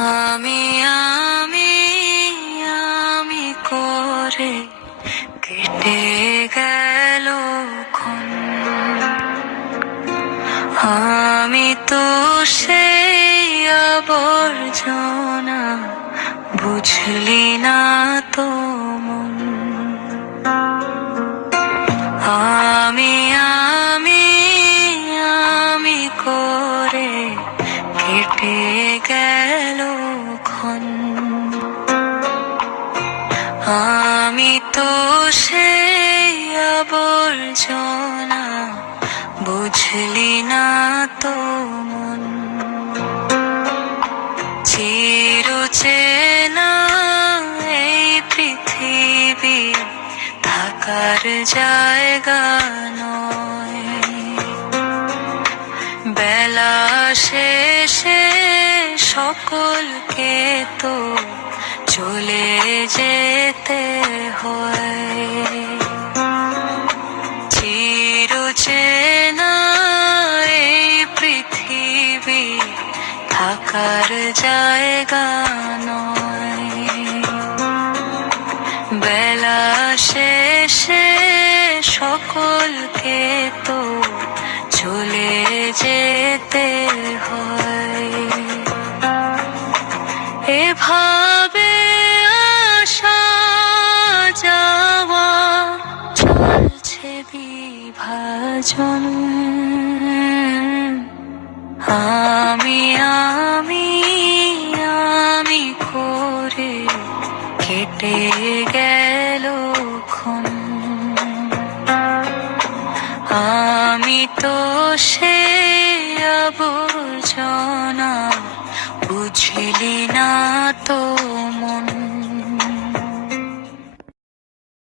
আমি আমি আমি করে কেটে গেল ক্ষণ। আমি তো সেই আবর্জনা, বুঝলি না তো মন। আমি আমি আমি করে কেটে গেল ক্ষণ। আমি তো সেই আবর্জনা, বুঝলি না তো মন। চিরচেনা এই পৃথিবী থাকার জায়গা নয়। বেলা শেষে সকলকে তো চলে যেতে হয়। চিরচেনা এই পৃথিবী থাকার জায়গা নয়। বেলা শেষে সকলকে তো চলে যেতে হয়। এভাবে আসা যাওয়া চলছে বিভাজন। আমি আমি আমি করে কেটে গেল ক্ষণ। আমি তো সেই আবর্জনা, বুঝলি না তো মন।